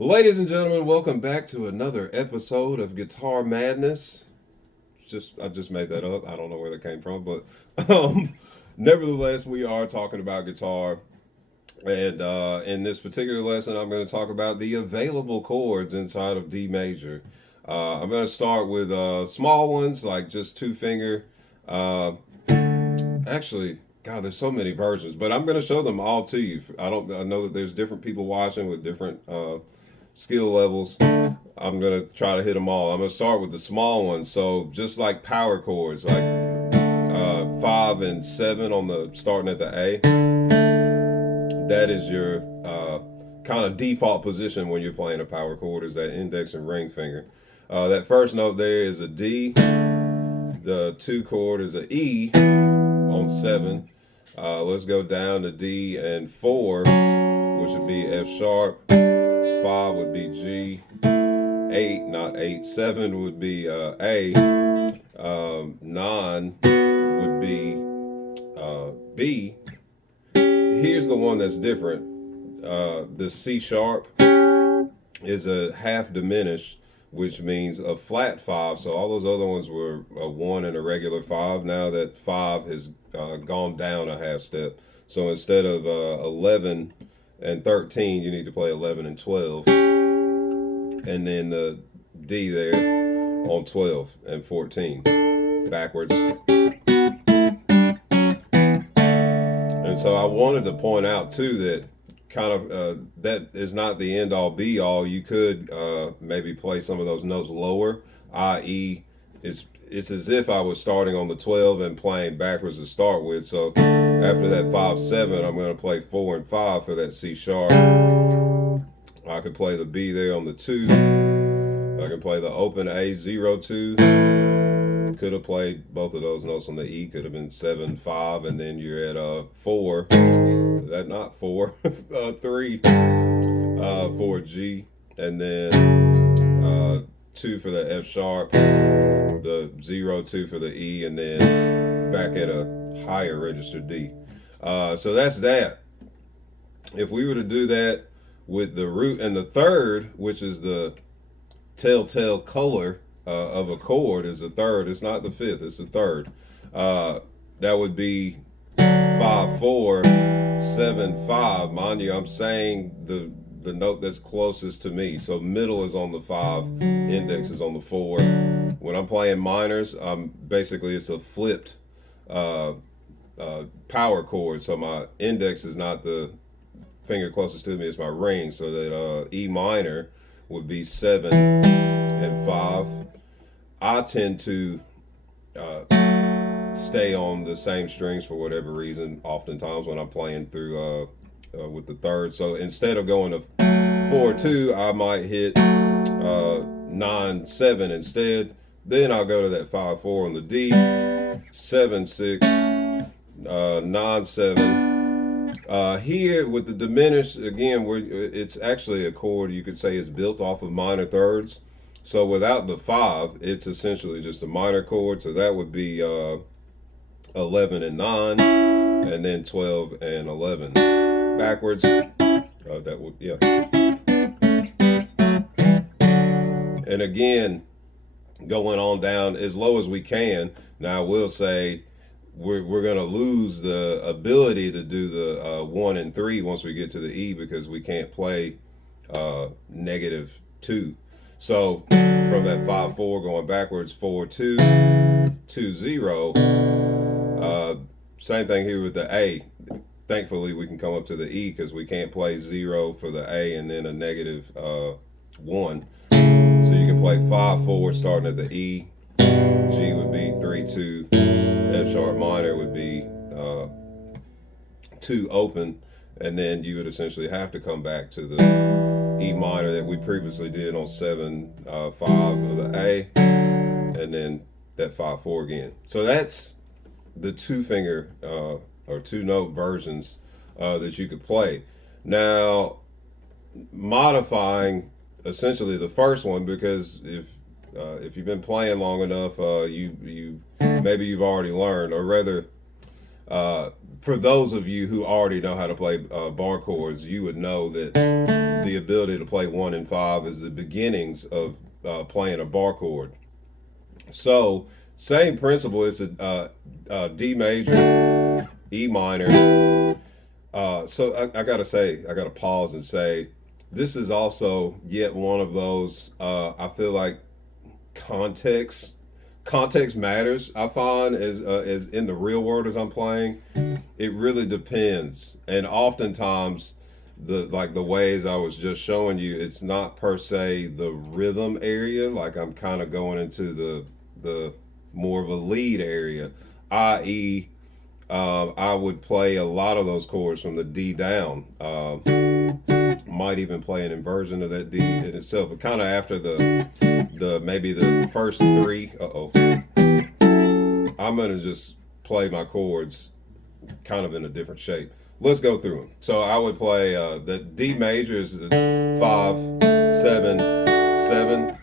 Ladies and gentlemen, welcome back to another episode of Guitar Madness. I just made that up. I don't know where that came from, but nevertheless, we are talking about guitar. And in this particular lesson, I'm going to talk about the available chords inside of D major. I'm going to start with small ones, like just two finger. Uh, Actually, God, there's so many versions, but I'm going to show them all to you. I know that there's different people watching with different skill levels. I'm going to try to hit them all. I'm going to start with the small ones. So just like power chords, like 5 and 7 on the starting at the A, that is your kind of default position when you're playing a power chord, is that index and ring finger. That first note there is a D. The 2 chord is a E on 7. Let's go down to D and 4, which would be F sharp. 5 would be G. 8, not 8. 7 would be A. 9 would be B. Here's the one that's different. The C sharp is a half diminished, which means a flat 5. So all those other ones were a 1 and a regular 5. Now that 5 has gone down a half step. So instead of 11 and 13, you need to play 11 and 12. And then the D there on 12 and 14. Backwards. And so I wanted to point out too that that is not the end all be all. You could maybe play some of those notes lower, i.e., it's as if I was starting on the 12 and playing backwards to start with. So after that 5-7, I'm going to play 4 and 5 for that C sharp. I could play the B there on the 2. I can play the open A 0-2. Could have played both of those notes on the E. Could have been 7-5, and then you're at 4. That not 4, 3 for G, and then 2 for the F sharp, the 0-2 for the E, and then back at a higher register D. So that's that. If we were to do that with the root and the third, which is the telltale color of a chord, is the third. It's not the fifth, it's the third. That would be 5-4, 7-5. Mind you, I'm saying the note that's closest to me. So middle is on the 5, index is on the 4. When I'm playing minors, basically it's a flipped power chord. So my index is not the finger closest to me, it's my ring. So that E minor would be 7 and 5. I tend to stay on the same strings for whatever reason, oftentimes when I'm playing through with the third. So instead of going to 4-2, I might hit 9-7 instead. Then I'll go to that 5-4 on the D, 7-6, 9-7. Here with the diminished, again, it's actually a chord you could say is built off of minor thirds. So without the 5, it's essentially just a minor chord. So that would be 11 and 9, and then 12 and 11. Backwards. That would, yeah. And again, going on down as low as we can. Now I will say we're going to lose the ability to do the 1 and 3 once we get to the E, because we can't play -2. So from that 5-4 going backwards, 4-2, 2-0. Same thing here with the A. Thankfully, we can come up to the E because we can't play 0 for the A and then a -1. So you can play 5-4 starting at the E. G would be 3-2. F sharp minor would be 2 open, and then you would essentially have to come back to the E minor that we previously did on 7-5 for the A, and then that 5-4 again. So that's the 2 finger or 2 note versions that you could play. Now, modifying essentially the first one, because if you've been playing long enough, you maybe you've already learned, or rather, for those of you who already know how to play bar chords, you would know that the ability to play 1 and 5 is the beginnings of playing a bar chord. So same principle. It's a D major, E minor. So I gotta say, I gotta pause and say, this is also yet one of those. I feel like context context matters. I find as in the real world as I'm playing, it really depends. And oftentimes, the ways I was just showing you, it's not per se the rhythm area. Like I'm kind of going into the more of a lead area, i.e. I would play a lot of those chords from the D down. Might even play an inversion of that D in itself, but kind of after the maybe the first three. I'm gonna just play my chords kind of in a different shape. Let's go through them. So I would play the D major is 5 7 7,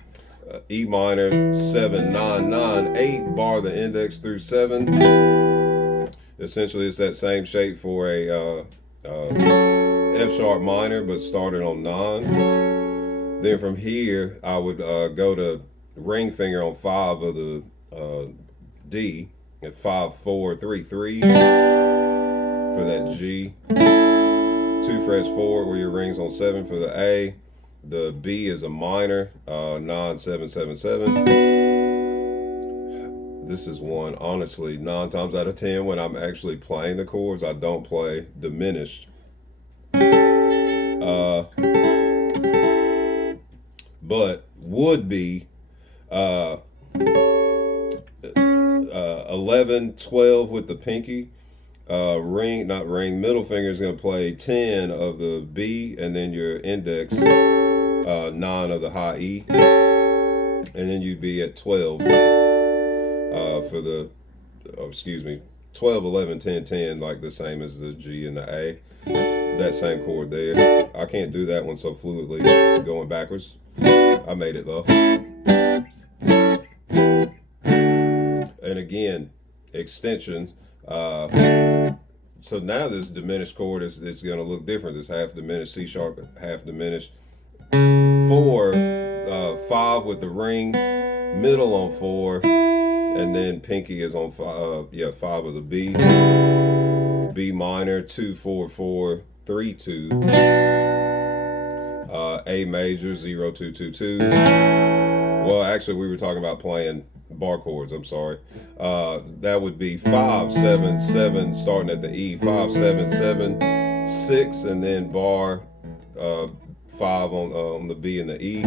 E minor 7 9 9 8, bar the index through 7. Essentially, it's that same shape for a F sharp minor, but started on 9. Then from here, I would go to ring finger on 5 of the D at 5 4 3 3 for that G. 2 frets forward where your ring's on 7 for the A. The B is a minor, 9 7 7 7. This is one, honestly, 9 times out of 10 when I'm actually playing the chords, I don't play diminished. But would be 11 12 with the pinky. Middle finger is going to play 10 of the B, and then your index 9 of the high E, and then you'd be at 12 for the 12 11 10 10, like the same as the G and the A, that same chord there. I can't do that one so fluidly going backwards. I made it though. And again, extension. So now this diminished chord is going to look different. This half diminished, C sharp, half diminished. 4 5 with the ring, middle on 4, and then pinky is on 5 of the B. B minor 2 4 4 3 2. A major 0 2 2 2. Well, actually, we were talking about playing bar chords. I'm sorry. That would be 5 7 7 starting at the E. 5 7 7 6, and then bar 5 on the B and the E.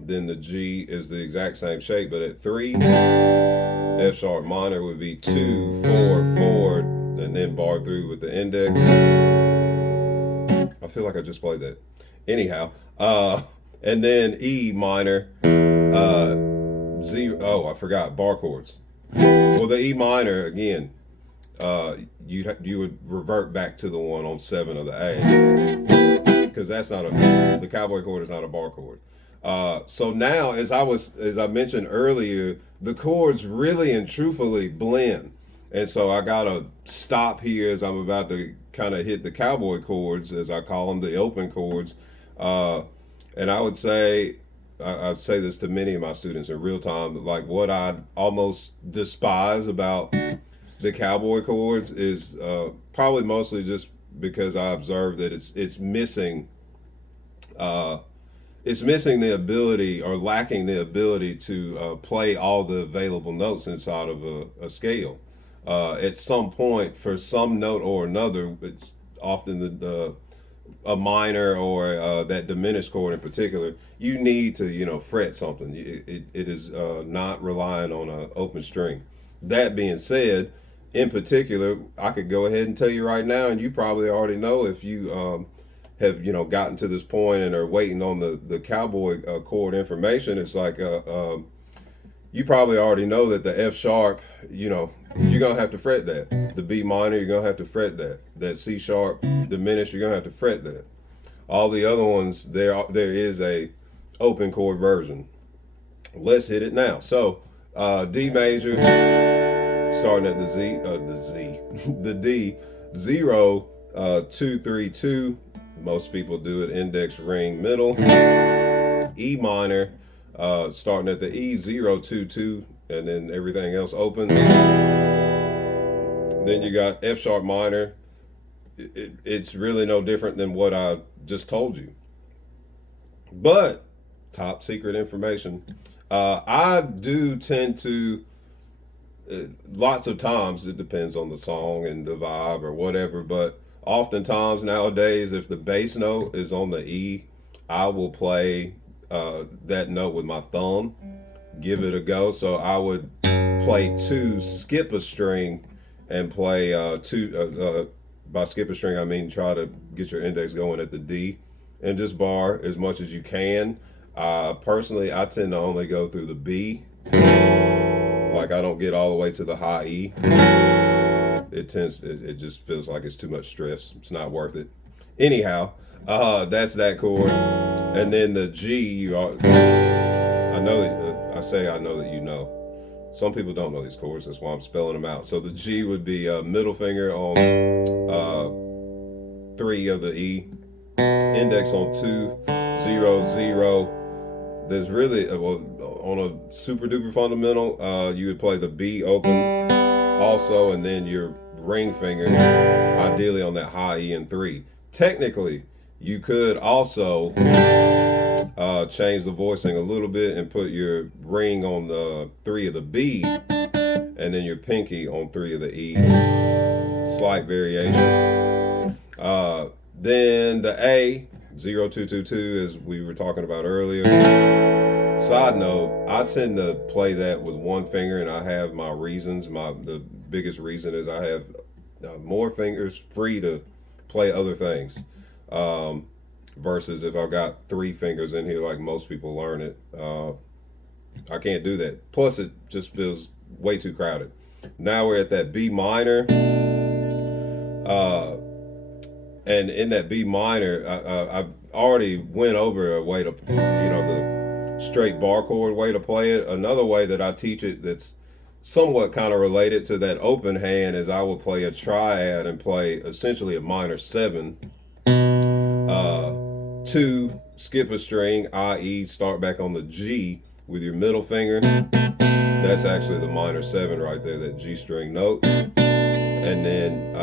Then the G is the exact same shape, but at 3. F sharp minor would be 2 4 4, and then bar through with the index. I feel like I just played that. Anyhow, and then E minor. I forgot bar chords. Well, the E minor again, you would revert back to the one on 7 of the A, because that's not the Cowboy chord is not a bar chord. So now, as I mentioned earlier, the chords really and truthfully blend, and so I gotta stop here as I'm about to kind of hit the Cowboy chords, as I call them, the open chords, and I would say. I'd say this to many of my students in real time, like what I almost despise about the Cowboy chords is probably mostly just because I observed that it's missing the ability, or lacking the ability to play all the available notes inside of a scale. At some point, for some note or another, it's often a minor or that diminished chord in particular, you need to fret something. It is not relying on an open string. That being said, in particular, I could go ahead and tell you right now, and you probably already know if you have gotten to this point and are waiting on the Cowboy chord information. It's like you probably already know that the F sharp, you're gonna have to fret that. The B minor, you're gonna have to fret that. That C sharp diminished, you're gonna have to fret that. All the other ones, there is a open chord version. Let's hit it now. So D major, starting at the D 0 2 3 2, Most people do it index, ring, middle, E minor, starting at the E, 0, 2, 2, and then everything else open. Then you got F sharp minor. It's really no different than what I just told you. But top secret information. I do tend to, lots of times it depends on the song and the vibe or whatever, but oftentimes nowadays, if the bass note is on the E, I will play that note with my thumb, give it a go. So I would play two, skip a string, and play two. By skip a string, I mean try to get your index going at the D, and just bar as much as you can. Personally, I tend to only go through the B. Like I don't get all the way to the high E. It just feels like it's too much stress. It's not worth it. Anyhow, that's that chord, and then the G. I know that I know that you know. Some people don't know these chords. That's why I'm spelling them out. So the G would be middle finger on 3 of the E, index on 2, 0, 0. There's really on a super duper fundamental, you would play the B open also, and then your ring finger, ideally on that high E in 3. Technically, you could also change the voicing a little bit and put your ring on the 3 of the B, and then your pinky on 3 of the E. Slight variation. Then the A, 0, 2, 2, 2, as we were talking about earlier. Side note, I tend to play that with one finger, and I have my reasons. The biggest reason is I have more fingers free to play other things. Versus if I've got 3 fingers in here like most people learn it. I can't do that. Plus it just feels way too crowded. Now we're at that B minor. And in that B minor, I've already went over a way to, the straight bar chord way to play it. Another way that I teach it that's somewhat kind of related to that open hand is I will play a triad and play essentially a minor 7. 2, skip a string, i.e. start back on the G with your middle finger. That's actually the minor 7 right there, that G string note. And then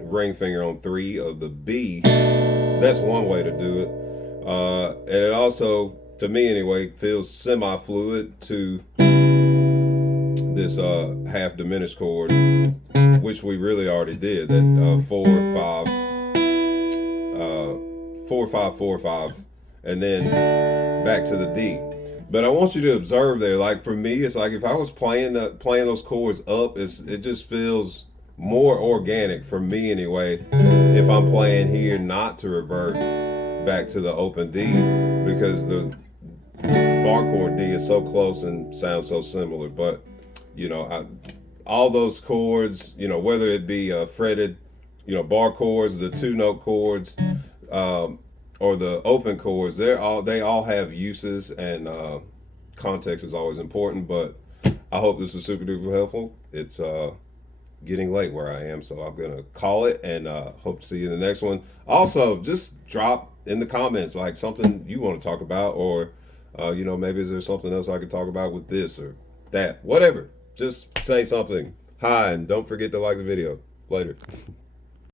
ring finger on 3 of the B. That's one way to do it. And it also, to me anyway, feels semi-fluid to this half diminished chord, which we really already did, that 4, 5, 4, 5, and then back to the D. But I want you to observe there, like for me, it's like if I was playing those chords up, it just feels more organic for me anyway, if I'm playing here not to revert back to the open D, because the bar chord D is so close and sounds so similar. But all those chords, whether it be fretted, bar chords, the 2-note chords, or the open chords, they all have uses, and context is always important. But I hope this was super duper helpful. It's getting late where I am, so I'm gonna call it, and hope to see you in the next one. Also, just drop in the comments like something you want to talk about, or maybe is there something else I could talk about with this or that, whatever. Just say something. Hi, and don't forget to like the video. Later.